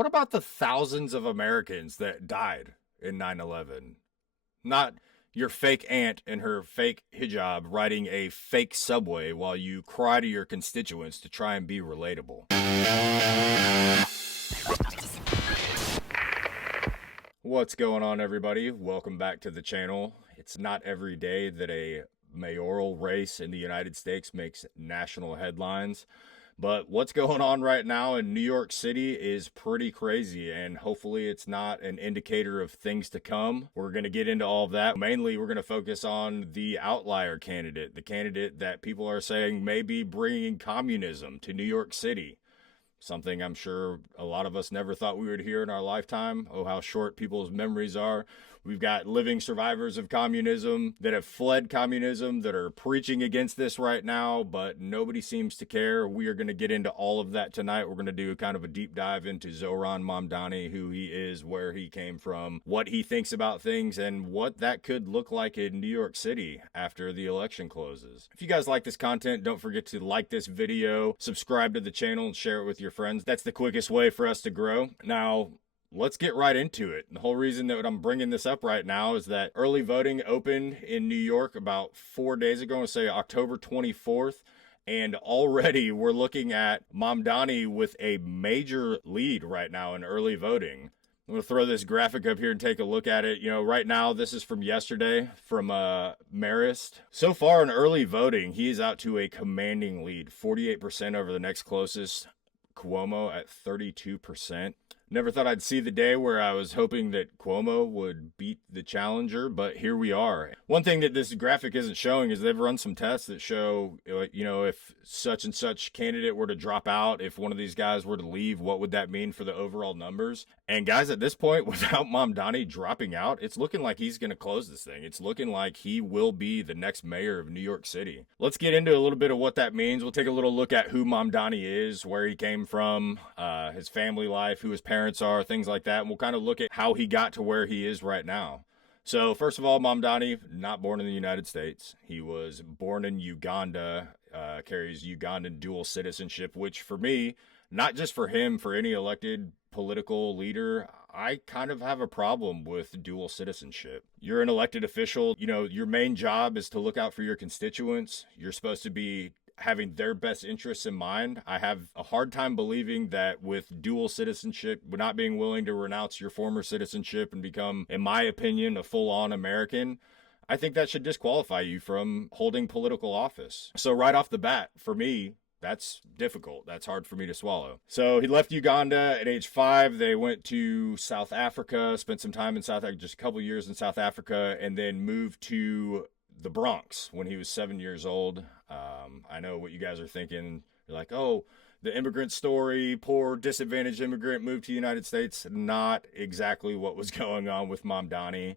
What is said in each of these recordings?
What about the thousands of Americans that died in 9/11? Not your fake aunt and her fake hijab riding a fake subway while you cry to your constituents to try and be relatable. What's going on, everybody? Welcome back to the channel. It's not every day that a mayoral race in the United States makes national headlines. But what's going on right now in New York City is pretty crazy, and hopefully it's not an indicator of things to come. We're going to get into all of that. Mainly, we're going to focus on the outlier candidate, the candidate that people are saying may be bringing communism to New York City. Something I'm sure a lot of us never thought we would hear in our lifetime. Oh, how short people's memories are. We've got living survivors of communism that have fled communism that are preaching against this right now, but nobody seems to care. We are going to get into all of that tonight. We're going to do kind of a deep dive into Zohran Mamdani, who he is, where he came from, what he thinks about things, and what that could look like in New York City after the election closes. If you guys like this content, don't forget to like this video, subscribe to the channel, and share it with your friends. That's the quickest way for us to grow. Now, let's get right into it. The whole reason that I'm bringing this up right now is that early voting opened in New York about 4 days ago, say October 24th. And already we're looking at Mamdani with a major lead right now in early voting. I'm going to throw this graphic up here and take a look at it. You know, right now, this is from yesterday from Marist. So far in early voting, he is out to a commanding lead, 48% over the next closest, Cuomo at 32%. Never thought I'd see the day where I was hoping that Cuomo would beat the challenger, but here we are. One thing that this graphic isn't showing is they've run some tests that show, you know, if such and such candidate were to drop out, if one of these guys were to leave, what would that mean for the overall numbers? And guys, at this point, without Mamdani dropping out, it's looking like he's going to close this thing. It's looking like he will be the next mayor of New York City. Let's get into a little bit of what that means. We'll take a little look at who Mamdani is, where he came from, his family life, who his parents are, things like that. And we'll kind of look at how he got to where he is right now. So first of all, Mamdani, not born in the United States. He was born in Uganda, carries Ugandan dual citizenship, which for me, not just for him, for any elected political leader, I kind of have a problem with dual citizenship. You're an elected official. You know, your main job is to look out for your constituents. You're supposed to be having their best interests in mind. I have a hard time believing that with dual citizenship, not being willing to renounce your former citizenship and become, in my opinion, a full-on American, I think that should disqualify you from holding political office. So right off the bat, for me, that's difficult. That's hard for me to swallow. So he left Uganda at age 5. They went to South Africa, spent some time in South Africa, just a couple years in South Africa, and then moved to the Bronx when he was 7 years old. I know what you guys are thinking. You're like, oh, the immigrant story, poor disadvantaged immigrant moved to the United States. Not exactly what was going on with Mamdani.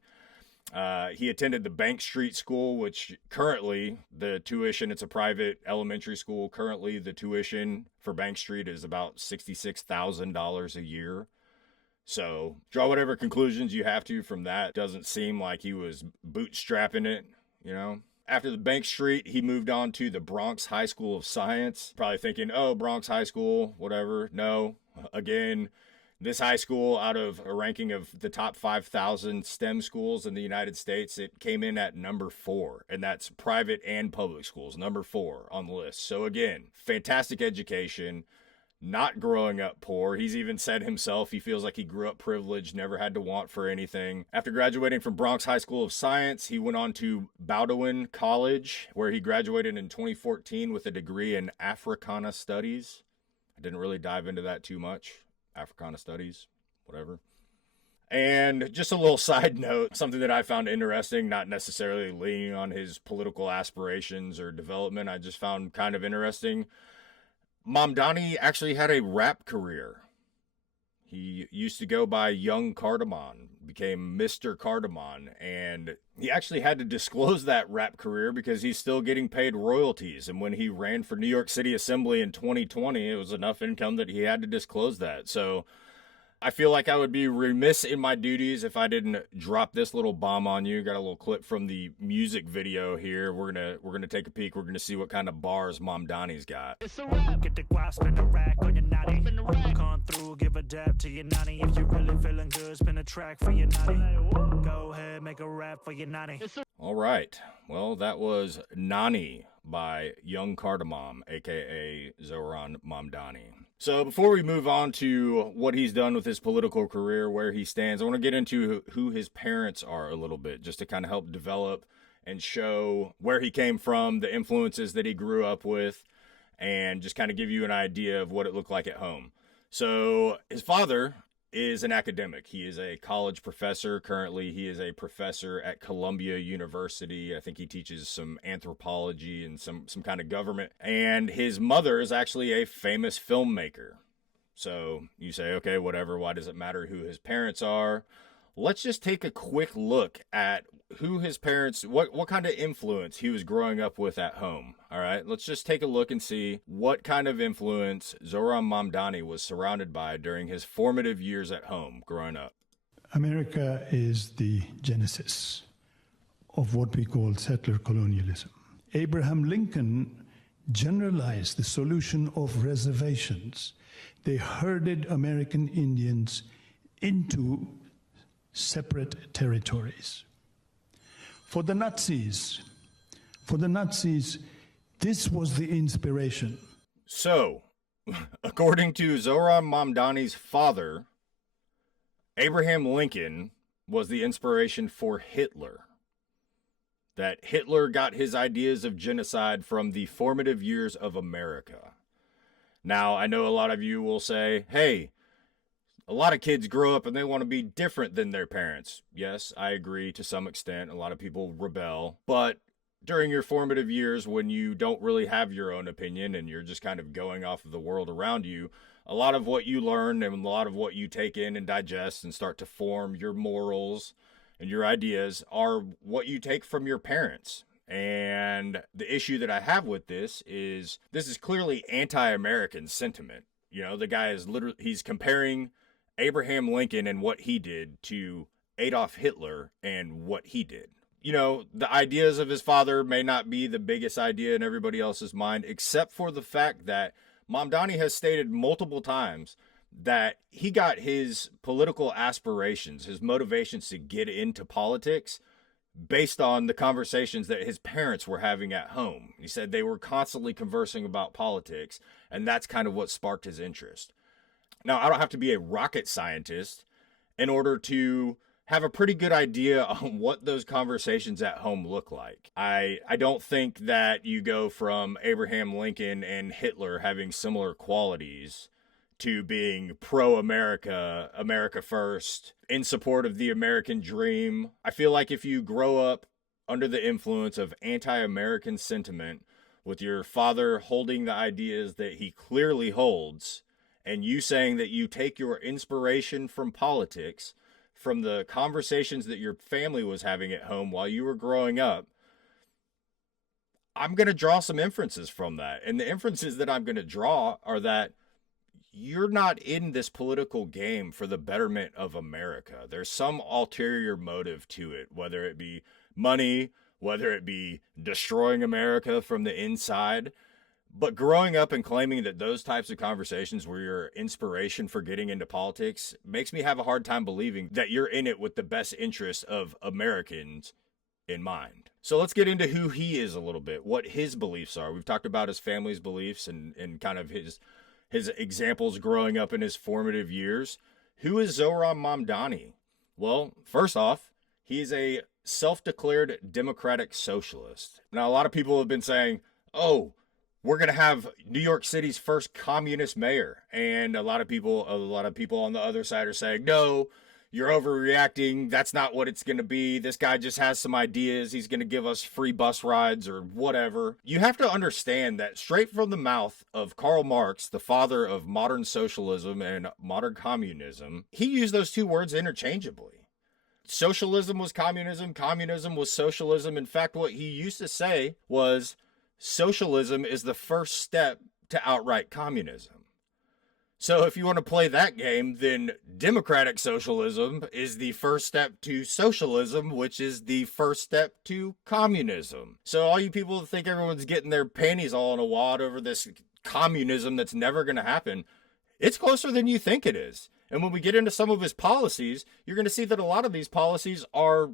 He attended the Bank Street School, which currently the tuition, it's a private elementary school. Currently the tuition for Bank Street is about $66,000 a year. So draw whatever conclusions you have to from that. Doesn't seem like he was bootstrapping it, you know. After the Bank Street, he moved on to the Bronx High School of Science. Probably thinking, oh, Bronx High School, whatever. No, again, this high school, out of a ranking of the top 5,000 STEM schools in the United States, it came in at number 4. And that's private and public schools, number 4 on the list. So again, fantastic education. Not growing up poor. He's even said himself he feels like he grew up privileged, never had to want for anything. After graduating from Bronx High School of Science, he went on to Bowdoin College, where he graduated in 2014 with a degree in Africana Studies. I didn't really dive into that too much. Africana Studies, whatever. And just a little side note, something that I found interesting, not necessarily leaning on his political aspirations or development, I just found kind of interesting. Mamdani actually had a rap career. He used to go by Young Cardamon, became Mr. Cardamon, and he actually had to disclose that rap career because he's still getting paid royalties. And when he ran for New York City Assembly in 2020, it was enough income that he had to disclose that. So I feel like I would be remiss in my duties if I didn't drop this little bomb on you. Got a little clip from the music video here. We're gonna take a peek. We're gonna see what kind of bars Mamdani's got. It's a rap. Get the guap, spin the rack on your natty. Come through, give a dab to your nanny. If you really feeling good, spin a track for your nanny. Go ahead, make a rap for your nanny. All right. Well, that was Nani by Young Cardamom, aka Zohran Mamdani. So before we move on to what he's done with his political career, where he stands, I want to get into who his parents are a little bit, just to kind of help develop and show where he came from, the influences that he grew up with, and just kind of give you an idea of what it looked like at home. So his father is an academic. He is a college professor. Currently, he is a professor at Columbia University. I think he teaches some anthropology and some kind of government. And his mother is actually a famous filmmaker. So you say, okay, whatever. Why does it matter who his parents are? Let's just take a quick look at who his parents, what kind of influence he was growing up with at home. All right, let's just take a look and see what kind of influence Zohran Mamdani was surrounded by during his formative years at home growing up. America is the genesis of what we call settler colonialism. Abraham Lincoln generalized the solution of reservations. They herded American Indians into separate territories. For the Nazis, this was the inspiration. So, according to Zohran Mamdani's father, Abraham Lincoln was the inspiration for Hitler. That Hitler got his ideas of genocide from the formative years of America. Now, I know a lot of you will say, hey, a lot of kids grow up and they want to be different than their parents. Yes, I agree to some extent. A lot of people rebel. But during your formative years, when you don't really have your own opinion and you're just kind of going off of the world around you, a lot of what you learn and a lot of what you take in and digest and start to form your morals and your ideas are what you take from your parents. And the issue that I have with this is clearly anti-American sentiment. You know, the guy is literally, he's comparing Abraham Lincoln and what he did to Adolf Hitler and what he did. You know, the ideas of his father may not be the biggest idea in everybody else's mind, except for the fact that Mamdani has stated multiple times that he got his political aspirations, his motivations to get into politics based on the conversations that his parents were having at home. He said they were constantly conversing about politics, and that's kind of what sparked his interest. Now, I don't have to be a rocket scientist in order to have a pretty good idea on what those conversations at home look like. I don't think that you go from Abraham Lincoln and Hitler having similar qualities to being pro-America, America first, in support of the American dream. I feel like if you grow up under the influence of anti-American sentiment, with your father holding the ideas that he clearly holds, and you saying that you take your inspiration from politics, from the conversations that your family was having at home while you were growing up, I'm going to draw some inferences from that. And the inferences that I'm going to draw are that you're not in this political game for the betterment of America. There's some ulterior motive to it, whether it be money, whether it be destroying America from the inside. But growing up and claiming that those types of conversations were your inspiration for getting into politics makes me have a hard time believing that you're in it with the best interest of Americans in mind. So let's get into who he is a little bit, what his beliefs are. We've talked about his family's beliefs and kind of his examples growing up in his formative years. Who is Zohran Mamdani? Well, first off, he's a self-declared democratic socialist. Now, a lot of people have been saying, oh, we're going to have New York City's first communist mayor. And a lot of people on the other side are saying, no, you're overreacting. That's not what it's going to be. This guy just has some ideas. He's going to give us free bus rides or whatever. You have to understand that straight from the mouth of Karl Marx, the father of modern socialism and modern communism, he used those two words interchangeably. Socialism was communism. Communism was socialism. In fact, what he used to say was, socialism is the first step to outright communism. So if you want to play that game, then democratic socialism is the first step to socialism, which is the first step to communism. So all you people that think everyone's getting their panties all in a wad over this communism that's never going to happen, it's closer than you think it is. And when we get into some of his policies, you're going to see that a lot of these policies are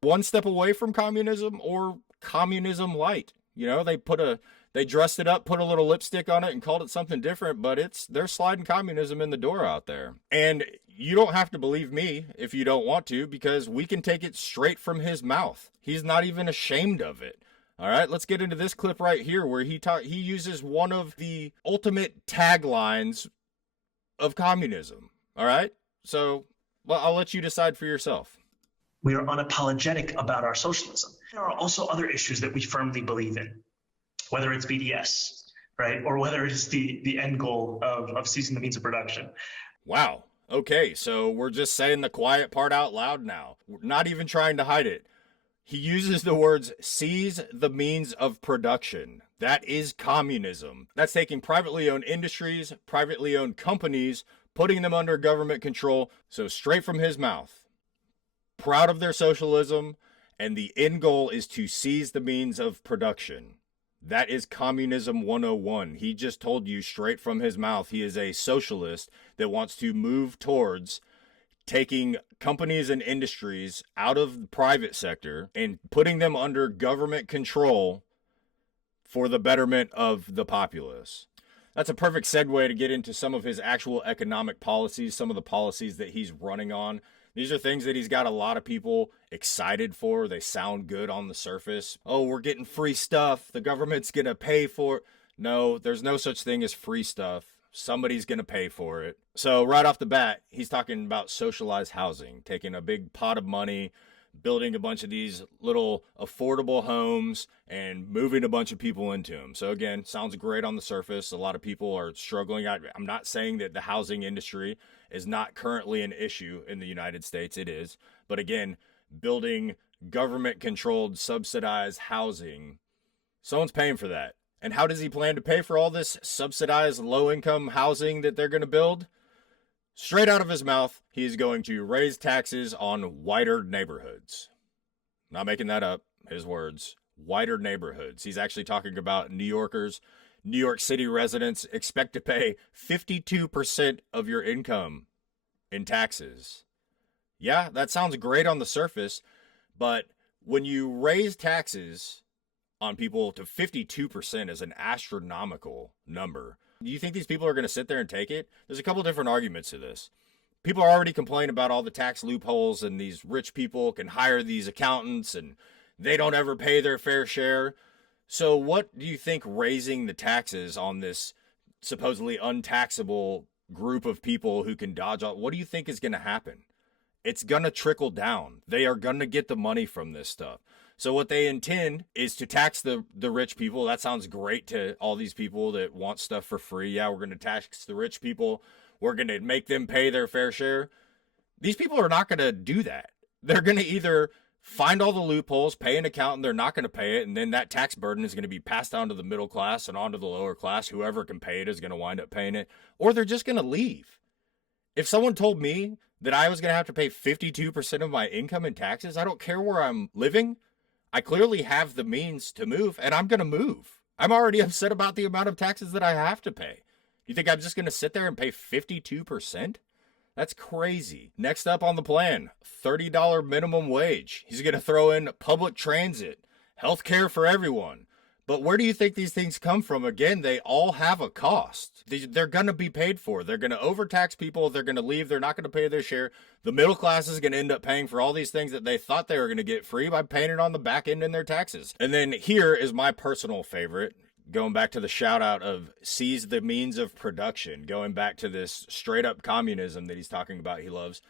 one step away from communism or communism light. You know, they dressed it up, put a little lipstick on it, and called it something different, but they're sliding communism in the door out there. And you don't have to believe me if you don't want to, because we can take it straight from his mouth. He's not even ashamed of it. All right, let's get into this clip right here where he uses one of the ultimate taglines of communism. All right, so well, I'll let you decide for yourself. We are unapologetic about our socialism. There are also other issues that we firmly believe in, whether it's BDS, right, or whether it's the end goal of seizing the means of production. Wow. Okay, so we're just saying the quiet part out loud now. We're not even trying to hide it. He uses the words seize the means of production. That is communism. That's taking privately owned industries, privately owned companies, putting them under government control. So straight from his mouth. Proud of their socialism, and the end goal is to seize the means of production. That is Communism 101. He just told you straight from his mouth he is a socialist that wants to move towards taking companies and industries out of the private sector and putting them under government control for the betterment of the populace. That's a perfect segue to get into some of his actual economic policies, some of the policies that he's running on. These are things that he's got a lot of people excited for. They sound good on the surface. Oh, we're getting free stuff. The government's going to pay for it. No, there's no such thing as free stuff. Somebody's going to pay for it. So right off the bat, he's talking about socialized housing, taking a big pot of money, building a bunch of these little affordable homes and moving a bunch of people into them. So again, sounds great on the surface. A lot of people are struggling. I'm not saying that the housing industry is not currently an issue in the United States. It is. But again, building government-controlled, subsidized housing, someone's paying for that. And how does he plan to pay for all this subsidized low-income housing that they're going to build? Straight out of his mouth, he's going to raise taxes on whiter neighborhoods. Not making that up, his words. Whiter neighborhoods. He's actually talking about New Yorkers. New York City residents expect to pay 52% of your income in taxes. Yeah, that sounds great on the surface, but when you raise taxes on people to 52% is an astronomical number. Do you think these people are going to sit there and take it? There's a couple different arguments to this. People are already complaining about all the tax loopholes, and these rich people can hire these accountants and they don't ever pay their fair share. So what do you think raising the taxes on this supposedly untaxable group of people who can dodge all, what do you think is going to happen? It's going to trickle down. They are going to get the money from this stuff. So what they intend is to tax the rich people. That sounds great to all these people that want stuff for free. Yeah, we're going to tax the rich people. We're going to make them pay their fair share. These people are not going to do that. They're going to either find all the loopholes, pay an accountant, they're not going to pay it, and then that tax burden is going to be passed on to the middle class and on to the lower class. Whoever can pay it is going to wind up paying it, or they're just going to leave. If someone told me that I was going to have to pay 52% of my income in taxes, I don't care where I'm living. I clearly have the means to move, and I'm going to move. I'm already upset about the amount of taxes that I have to pay. You think I'm just going to sit there and pay 52%? That's crazy. Next up on the plan, $30 minimum wage. He's going to throw in public transit, healthcare for everyone. But where do you think these things come from? Again, they all have a cost. They're going to be paid for. They're going to overtax people. They're going to leave. They're not going to pay their share. The middle class is going to end up paying for all these things that they thought they were going to get free by paying it on the back end in their taxes. And then here is my personal favorite. Going back to the shout out of seize the means of production, going back to this straight up communism that he's talking about he loves.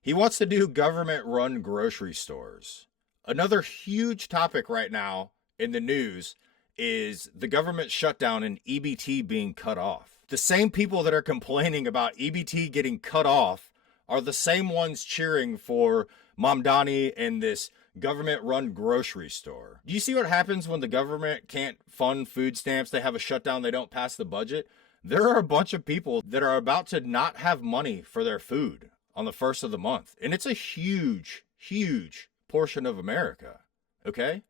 He wants to do government run grocery stores. Another huge topic right now in the news is the government shutdown and EBT being cut off. The same people that are complaining about EBT getting cut off are the same ones cheering for Mamdani and this government-run grocery store. Do you see what happens when the government can't fund food stamps? They have a shutdown. They don't pass the budget. there are a bunch of people that are about to not have money for their food on the first of the month. And it's a huge, huge portion of America. Okay?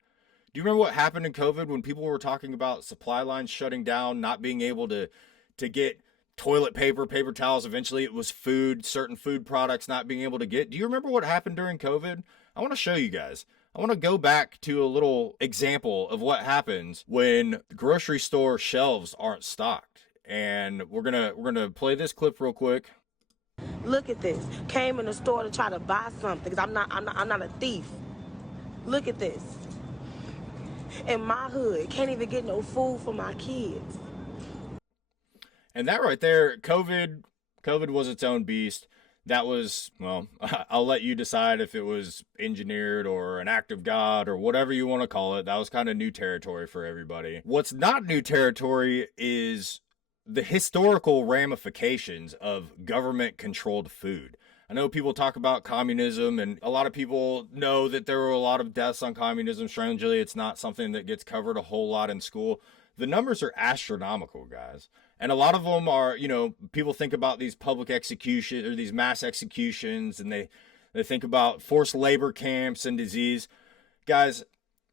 Do you remember what happened in COVID when people were talking about supply lines shutting down, not being able to get toilet paper, paper towels? Eventually it was food, certain food products not being able to get. Do you remember what happened during COVID? I want to show you guys. I want to go back to a little example of what happens when grocery store shelves aren't stocked. And we're gonna play this clip real quick. Look at this. Came in the store to try to buy something because I'm not a thief. Look at this. In my hood, can't even get no food for my kids. And that right there, COVID was its own beast. That was, well, I'll let you decide if it was engineered or an act of God or whatever you want to call it. That was kind of new territory for everybody. What's not new territory is the historical ramifications of government-controlled food. I know people talk about communism, and a lot of people know that there were a lot of deaths on communism. Strangely, it's not something that gets covered a whole lot in school. The numbers are astronomical, guys. And a lot of them are, you know, people think about these public executions or these mass executions, and they think about forced labor camps and disease. Guys,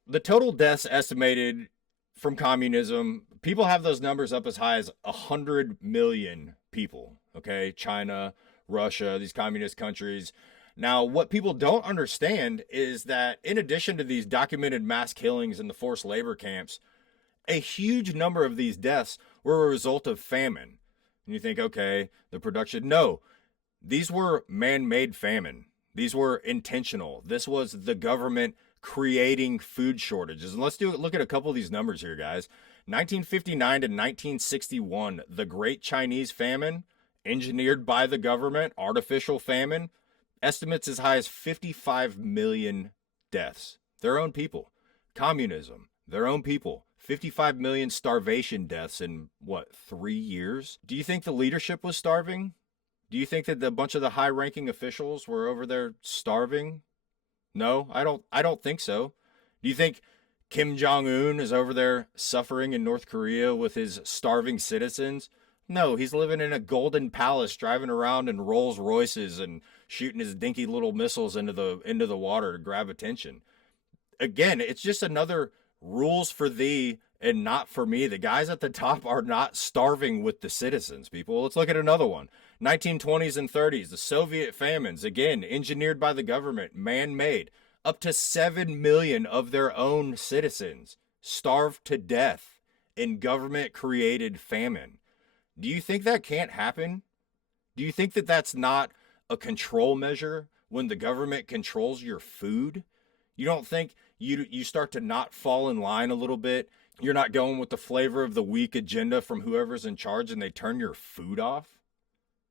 the total deaths estimated from communism, people have those numbers up as high as 100 million people, okay? China, Russia, these communist countries. Now, what people don't understand is that in addition to these documented mass killings in the forced labor camps, a huge number of these deaths were a result of famine. And you think, okay, the production. No, these were man-made famine. These were intentional. This was the government creating food shortages. And let's look at a couple of these numbers here, guys. 1959 to 1961, the Great Chinese Famine, engineered by the government, artificial famine, estimates as high as 55 million deaths. Their own people. Communism, their own people. 55 million starvation deaths in, 3 years? Do you think the leadership was starving? Do you think that a bunch of the high-ranking officials were over there starving? No, I don't think so. Do you think Kim Jong-un is over there suffering in North Korea with his starving citizens? No, he's living in a golden palace, driving around in Rolls Royces and shooting his dinky little missiles into the water to grab attention. Again, it's just another rules for thee and not for me. The guys at the top are not starving with the citizens, people. Let's look at another one. 1920s and 30s, the Soviet famines, again, engineered by the government, man-made. Up to 7 million of their own citizens starved to death in government-created famine. Do you think that can't happen? Do you think that that's not a control measure when the government controls your food? You don't think you start to not fall in line a little bit? You're not going with the flavor of the week agenda from whoever's in charge and they turn your food off?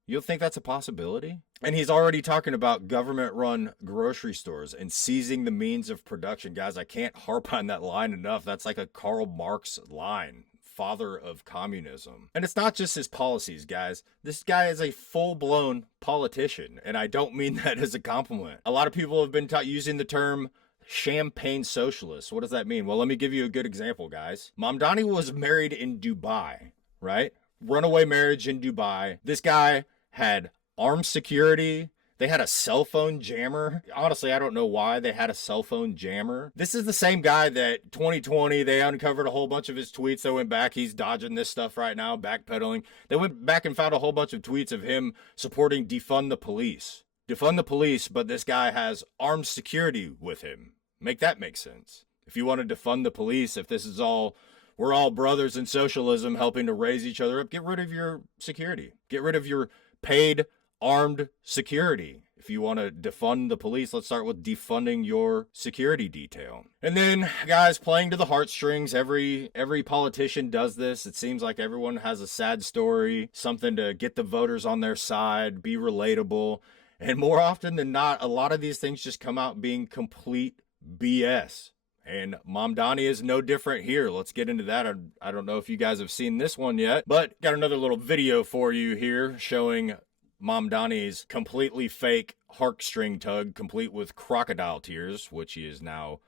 You don't think that's a possibility? And he's already talking about government-run grocery stores and seizing the means of production. Guys, I can't harp on that line enough. That's like a Karl Marx line, father of communism. And it's not just his policies, guys. This guy is a full-blown politician, and I don't mean that as a compliment. A lot of people have been using the term champagne socialist. What does that mean? Well, let me give you a good example, guys. Mamdani was married in Dubai, right? Runaway marriage in Dubai. This guy had armed security. They had a cell phone jammer. Honestly, I don't know why they had a cell phone jammer. This is the same guy that 2020, they uncovered a whole bunch of his tweets. They went back. He's dodging this stuff right now, backpedaling. They went back and found a whole bunch of tweets of him supporting defund the police. Defund the police, but this guy has armed security with him. Make that make sense. If you want to defund the police, if this is all, we're all brothers in socialism helping to raise each other up, get rid of your security. Get rid of your paid armed security. If you want to defund the police, let's start with defunding your security detail. And then, guys, playing to the heartstrings. Every politician does this. It seems like everyone has a sad story, something to get the voters on their side, be relatable. And more often than not, a lot of these things just come out being complete BS. And Mamdani is no different here. Let's get into that. I don't know if you guys have seen this one yet, but got another little video for you here showing Mamdani's completely fake heartstring tug, complete with crocodile tears, which he is now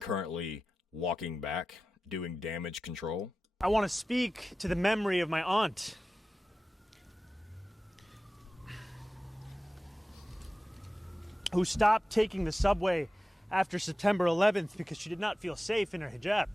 currently walking back, doing damage control. I want to speak to the memory of my aunt. who stopped taking the subway after September 11th because she did not feel safe in her hijab.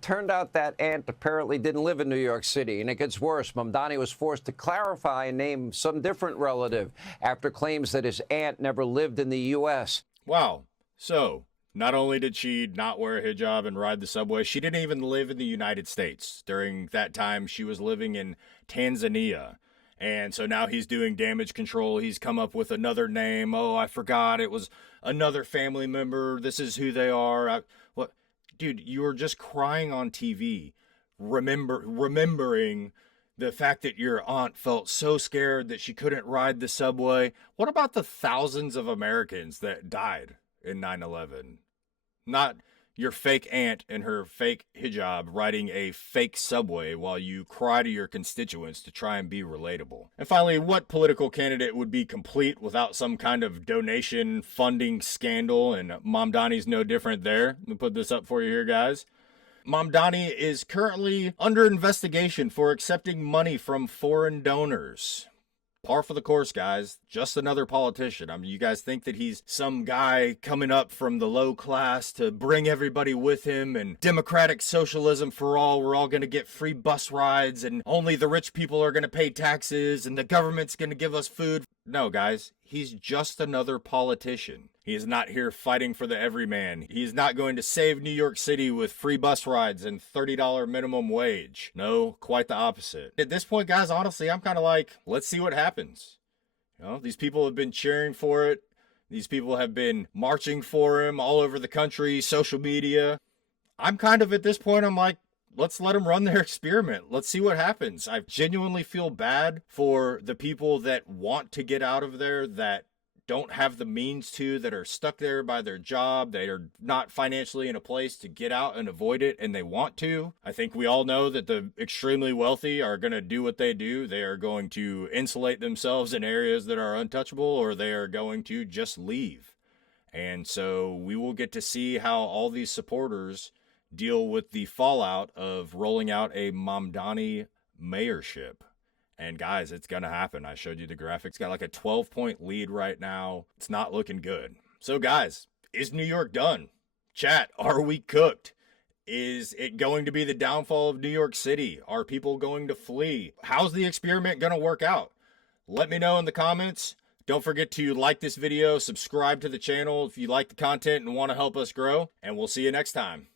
Turned out that aunt apparently didn't live in New York City, and it gets worse. Mamdani was forced to clarify and name some different relative after claims that his aunt never lived in the U.S. Wow. So, not only did she not wear a hijab and ride the subway, she didn't even live in the United States. During that time, she was living in Tanzania. And so now he's doing damage control. He's come up with another name. Oh, I forgot. It was another family member. This is who they are. What, dude, you were just crying on TV, remembering the fact that your aunt felt so scared that she couldn't ride the subway. What about the thousands of Americans that died in 9/11? Not your fake aunt and her fake hijab riding a fake subway while you cry to your constituents to try and be relatable. And finally, what political candidate would be complete without some kind of donation funding scandal? And Mamdani's no different there. Let me put this up for you here, guys. Mamdani is currently under investigation for accepting money from foreign donors. Par for the course, guys. Just another politician. I mean, you guys think that he's some guy coming up from the low class to bring everybody with him and democratic socialism for all. We're all going to get free bus rides and only the rich people are going to pay taxes and the government's going to give us food. No, guys. He's just another politician. He is not here fighting for the everyman. He's not going to save New York City with free bus rides and $30 minimum wage. No, quite the opposite. At this point, guys, honestly, I'm kind of like, let's see what happens. You know, these people have been cheering for it. These people have been marching for him all over the country, social media. I'm kind of at this point, I'm like, let's let them run their experiment. Let's see what happens. I genuinely feel bad for the people that want to get out of there, that don't have the means to, that are stuck there by their job. They are not financially in a place to get out and avoid it, and they want to. I think we all know that the extremely wealthy are going to do what they do. They are going to insulate themselves in areas that are untouchable, or they are going to just leave. And so we will get to see how all these supporters deal with the fallout of rolling out a Mamdani mayorship. And guys, it's going to happen. I showed you the graphics. Got like a 12-point lead right now. It's not looking good. So guys, is New York done? Chat, are we cooked? Is it going to be the downfall of New York City? Are people going to flee? How's the experiment going to work out? Let me know in the comments. Don't forget to like this video, subscribe to the channel if you like the content and want to help us grow. And we'll see you next time.